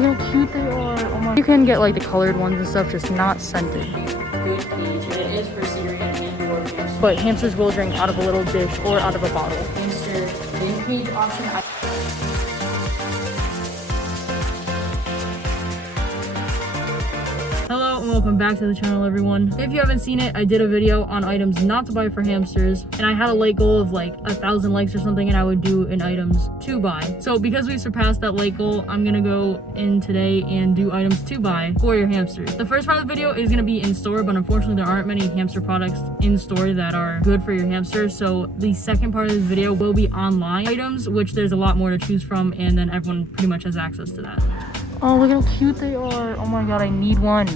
look how cute they are. Oh my. You can get like the colored ones and stuff, just not scented. Good cage, and it is for cereal and or hamster. But hamsters will drink out of a little dish or out of a bottle. Hamster in cage option. Hello and welcome back to the channel, everyone. If you haven't seen it, I did a video on items not to buy for hamsters, and I had a like goal of like 1,000 likes or something, and I would do an items to buy. So because we surpassed that like goal, I'm gonna go in today and do items to buy for your hamsters. The first part of the video is gonna be in store, but unfortunately there aren't many hamster products in store that are good for your hamsters. So the second part of this video will be online items, which there's a lot more to choose from, and then everyone pretty much has access to that. Oh, look how cute they are. Oh my god, I need one.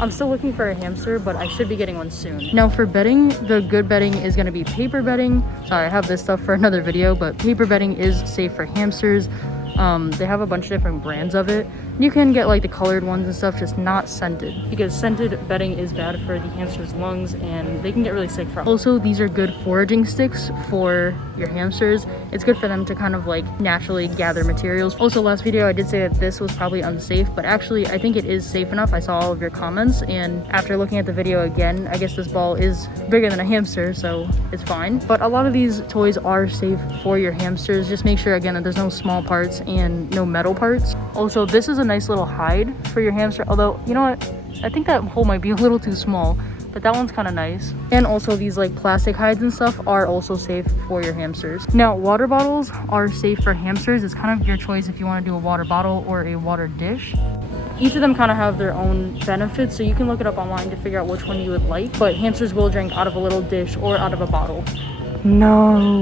I'm still looking for a hamster, but I should be getting one soon. Now for bedding, the good bedding is going to be paper bedding. Sorry, I have this stuff for another video, but paper bedding is safe for hamsters. They have a bunch of different brands of it. You can get like the colored ones and stuff, just not scented, because scented bedding is bad for the hamster's lungs and they can get really sick from it. Also, these are good foraging sticks for your hamsters. It's good for them to kind of like naturally gather materials. Also, last video I did say that this was probably unsafe, but actually I think it is safe enough. I saw all of your comments, and after looking at the video again, I guess this ball is bigger than a hamster, so it's fine. But a lot of these toys are safe for your hamsters. Just make sure again that there's no small parts and no metal parts. Also, this is a nice little hide for your hamster, although you know what, I think that hole might be a little too small, but that one's kind of nice. And also these like plastic hides and stuff are also safe for your hamsters. Now water bottles are safe for hamsters. It's kind of your choice if you want to do a water bottle or a water dish. Each of them kind of have their own benefits, so you can look it up online to figure out which one you would like. But hamsters will drink out of a little dish or out of a bottle. No.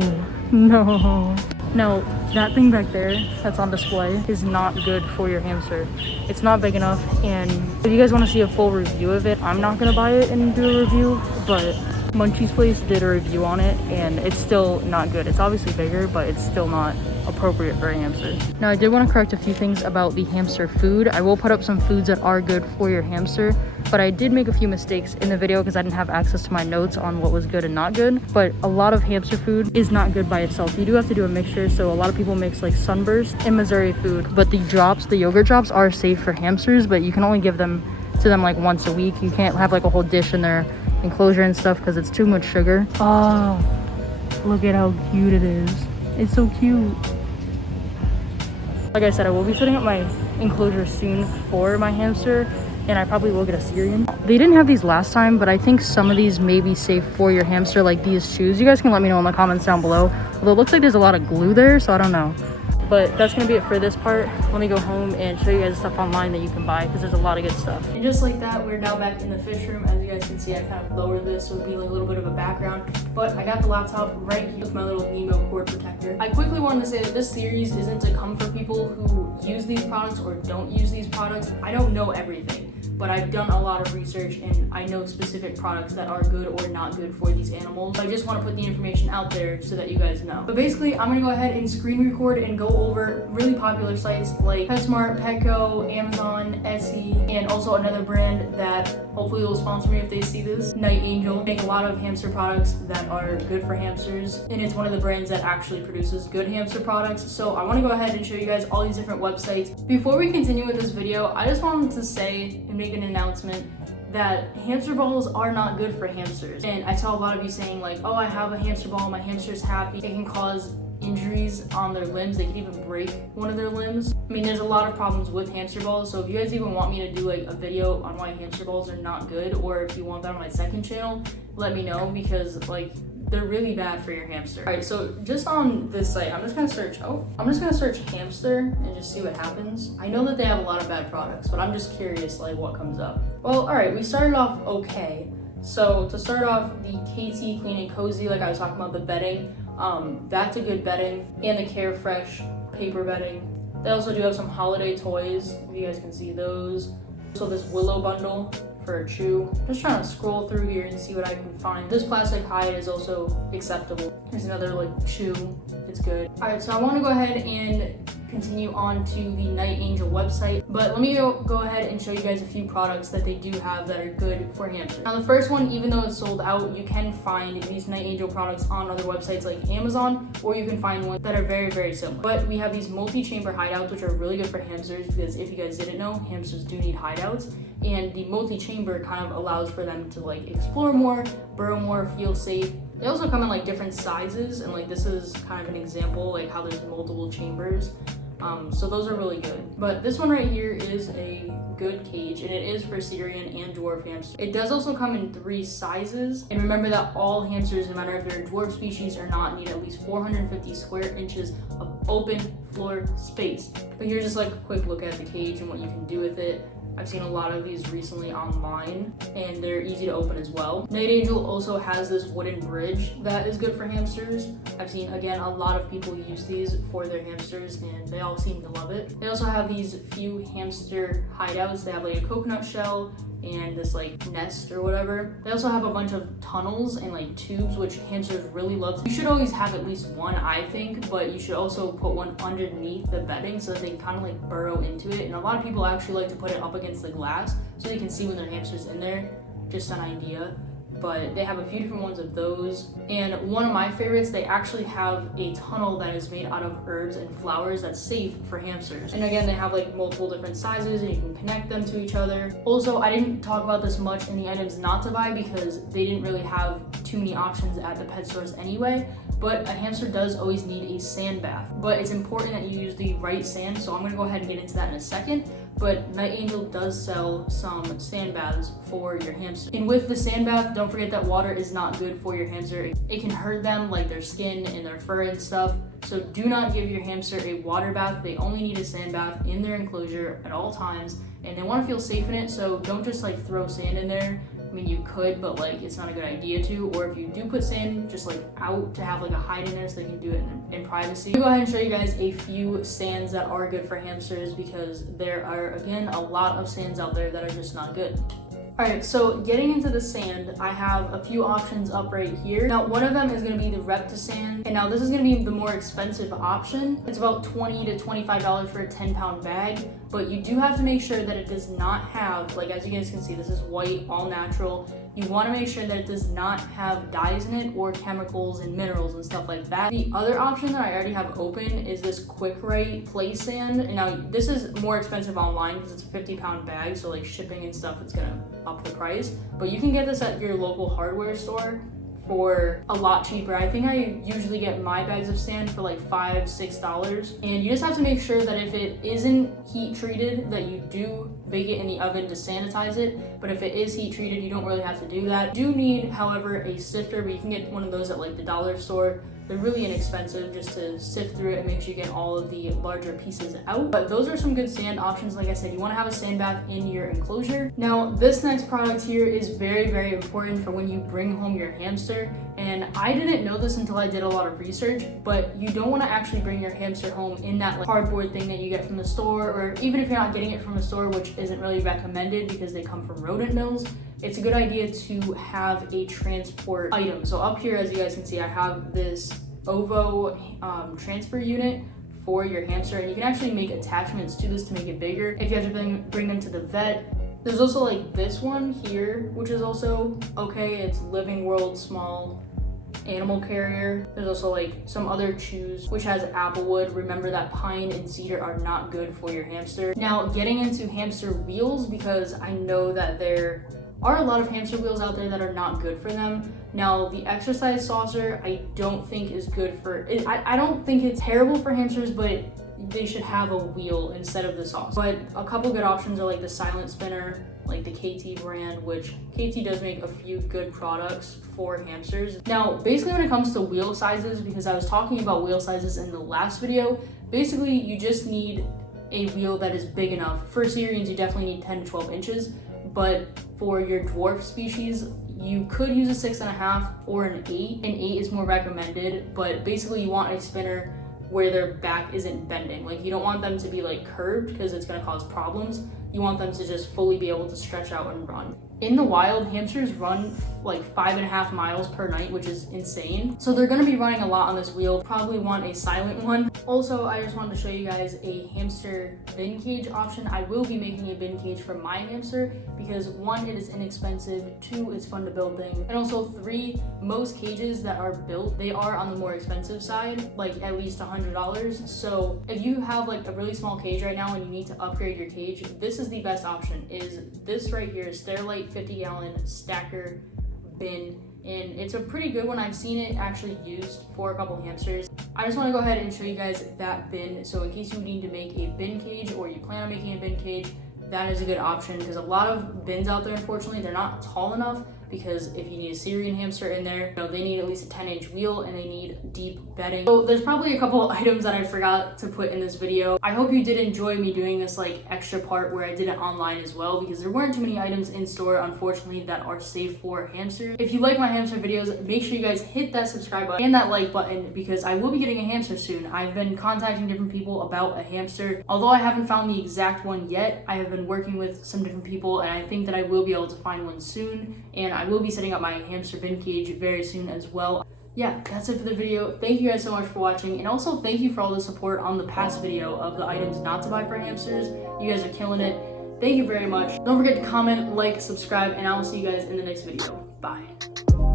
Now, that thing back there that's on display is not good for your hamster. It's not big enough, and if you guys want to see a full review of it, I'm not going to buy it and do a review, but Munchie's Place did a review on it, and it's still not good. It's obviously bigger, but it's still not appropriate for a hamster. Now, I did want to correct a few things about the hamster food. I will put up some foods that are good for your hamster, but I did make a few mistakes in the video because I didn't have access to my notes on what was good and not good. But a lot of hamster food is not good by itself. You do have to do a mixture, so a lot of people mix like Sunburst and Missouri food. But the yogurt drops are safe for hamsters, but you can only give them to them like once a week. You can't have like a whole dish in their enclosure and stuff because it's too much sugar. Oh, look at how cute it is. It's so cute. Like I said, I will be setting up my enclosure soon for my hamster, and I probably will get a Syrian. They didn't have these last time, but I think some of these may be safe for your hamster, like these shoes. You guys can let me know in the comments down below. Although it looks like there's a lot of glue there, so I don't know. But that's gonna be it for this part. Let me go home and show you guys stuff online that you can buy, because there's a lot of good stuff. And just like that, we're now back in the fish room. As you guys can see, I kind of lowered this so it would be like a little bit of a background. But I got the laptop right here with my little Nemo cord protector. I quickly wanted to say that this series isn't to come for people who use these products or don't use these products. I don't know everything, but I've done a lot of research and I know specific products that are good or not good for these animals. I just want to put the information out there so that you guys know. But basically, I'm gonna go ahead and screen record and go over really popular sites like PetSmart, Petco, Amazon, Etsy, and also another brand that hopefully will sponsor me if they see this, Night Angel. Make a lot of hamster products that are good for hamsters, and it's one of the brands that actually produces good hamster products. So I want to go ahead and show you guys all these different websites. Before we continue with this video, I just wanted to say and make an announcement that hamster balls are not good for hamsters. And I saw a lot of you saying like, oh, I have a hamster ball, my hamster's happy. It can cause injuries on their limbs. They can even break one of their limbs. I mean, there's a lot of problems with hamster balls, so if you guys even want me to do like a video on why hamster balls are not good, or if you want that on my second channel, let me know, because like they're really bad for your hamster. All right, so just on this site, I'm just gonna search hamster and just see what happens. I know that they have a lot of bad products, but I'm just curious like what comes up. Well, all right, we started off okay. So to start off, the KT Clean and Cozy, like I was talking about the bedding, that's a good bedding, and the Carefresh paper bedding. They also do have some holiday toys, if you guys can see those. So this Willow bundle for a chew. Just trying to scroll through here and see what I can find. This plastic hide is also acceptable. Here's another like chew, it's good. All right, so I want to go ahead and continue on to the Night Angel website. But let me go ahead and show you guys a few products that they do have that are good for hamsters. Now the first one, even though it's sold out, you can find these Night Angel products on other websites like Amazon, or you can find ones that are very, very similar. But we have these multi-chamber hideouts, which are really good for hamsters, because if you guys didn't know, hamsters do need hideouts. And the multi-chamber kind of allows for them to like explore more, burrow more, feel safe. They also come in like different sizes, and like this is kind of an example, like how there's multiple chambers. So those are really good. But this one right here is a good cage, and it is for Syrian and dwarf hamsters. It does also come in 3 sizes. And remember that all hamsters, no matter if they're a dwarf species or not, need at least 450 square inches of open floor space. But here's just like a quick look at the cage and what you can do with it. I've seen a lot of these recently online, and they're easy to open as well. Night Angel also has this wooden bridge that is good for hamsters. I've seen, again, a lot of people use these for their hamsters, and they all seem to love it. They also have these few hamster hideouts. They have like a coconut shell and this like nest or whatever. They also have a bunch of tunnels and like tubes, which hamsters really love. You should always have at least one, I think, but you should also put one underneath the bedding so that they can kind of like burrow into it. And a lot of people actually like to put it up against the glass so they can see when their hamster's in there. Just an idea. But they have a few different ones of those. And one of my favorites, they actually have a tunnel that is made out of herbs and flowers that's safe for hamsters. And again, they have like multiple different sizes, and you can connect them to each other. Also, I didn't talk about this much in the items not to buy because they didn't really have too many options at the pet stores anyway. But a hamster does always need a sand bath. But it's important that you use the right sand, so I'm gonna go ahead and get into that in a second. But Night Angel does sell some sand baths for your hamster. And with the sand bath, don't forget that water is not good for your hamster. It can hurt them, like their skin and their fur and stuff. So do not give your hamster a water bath. They only need a sand bath in their enclosure at all times, and they want to feel safe in it. So don't just like throw sand in there. I mean, you could, but like it's not a good idea to. Or if you do put sand just like out to have like a hide in there so they can do it in privacy. I'll go ahead and show you guys a few sands that are good for hamsters, because there are, again, a lot of sands out there that are just not good. Alright, so getting into the sand, I have a few options up right here. Now, one of them is going to be the Reptisand, and now this is going to be the more expensive option. It's about $20 to $25 for a 10-pound bag, but you do have to make sure that it does not have, like as you guys can see, this is white, all natural. You want to make sure that it does not have dyes in it or chemicals and minerals and stuff like that. The other option that I already have open is this Quick Right Play Sand. And now this is more expensive online because it's a 50-pound bag, so like shipping and stuff, it's gonna up the price. But you can get this at your local hardware store for a lot cheaper. I think I usually get my bags of sand for like $5, $6. And you just have to make sure that if it isn't heat treated, that you do bake it in the oven to sanitize it. But if it is heat treated, you don't really have to do that. You do need, however, a sifter, but you can get one of those at like the dollar store. They're really inexpensive just to sift through it and make sure you get all of the larger pieces out. But those are some good sand options. Like I said, you want to have a sand bath in your enclosure. Now, this next product here is very, very important for when you bring home your hamster. And I didn't know this until I did a lot of research, but you don't want to actually bring your hamster home in that like cardboard thing that you get from the store, or even if you're not getting it from the store, which isn't really recommended because they come from rodent mills. It's a good idea to have a transport item. So up here, as you guys can see, I have this OVO transfer unit for your hamster, and you can actually make attachments to this to make it bigger if you have to bring them to the vet. There's also like this one here, which is also okay. It's Living World small animal carrier. There's also like some other chews which has applewood. Remember that pine and cedar are not good for your hamster. Now, getting into hamster wheels, because I know that there are a lot of hamster wheels out there that are not good for them. Now, the exercise saucer I don't think is good for it. I don't think it's terrible for hamsters, but they should have a wheel instead of the saucer. But a couple good options are like the silent spinner, like the KT brand, which KT does make a few good products for hamsters. Now, basically when it comes to wheel sizes, because I was talking about wheel sizes in the last video, basically you just need a wheel that is big enough. For Syrians, you definitely need 10 to 12 inches, but for your dwarf species, you could use a 6.5 or an 8. An 8 is more recommended, but basically you want a spinner where their back isn't bending. Like, you don't want them to be like curved because it's gonna cause problems. You want them to just fully be able to stretch out and run. In the wild, hamsters run like 5.5 miles per night, which is insane. So they're gonna be running a lot on this wheel. Probably want a silent one. Also, I just wanted to show you guys a hamster bin cage option. I will be making a bin cage for my hamster because 1, it is inexpensive, 2, it's fun to build things, and also 3, most cages that are built, they are on the more expensive side, like at least $100. So if you have like a really small cage right now and you need to upgrade your cage, this is the best option. Is this right here, Sterilite 50-gallon stacker bin, and it's a pretty good one. I've seen it actually used for a couple hamsters. I just want to go ahead and show you guys that bin, so in case you need to make a bin cage or you plan on making a bin cage, that is a good option, because a lot of bins out there, unfortunately, they're not tall enough, because if you need a Syrian hamster in there, you know, they need at least a 10-inch wheel and they need deep bedding. So there's probably a couple items that I forgot to put in this video. I hope you did enjoy me doing this like extra part where I did it online as well, because there weren't too many items in store, unfortunately, that are safe for hamsters. If you like my hamster videos, make sure you guys hit that subscribe button and that like button, because I will be getting a hamster soon. I've been contacting different people about a hamster. Although I haven't found the exact one yet, I have been working with some different people, and I think that I will be able to find one soon, and I will be setting up my hamster bin cage very soon as well. Yeah, that's it for the video. Thank you guys so much for watching, and also thank you for all the support on the past video of the items not to buy for hamsters. You guys are killing it. Thank you very much. Don't forget to comment, like, subscribe, and I will see you guys in the next video. Bye.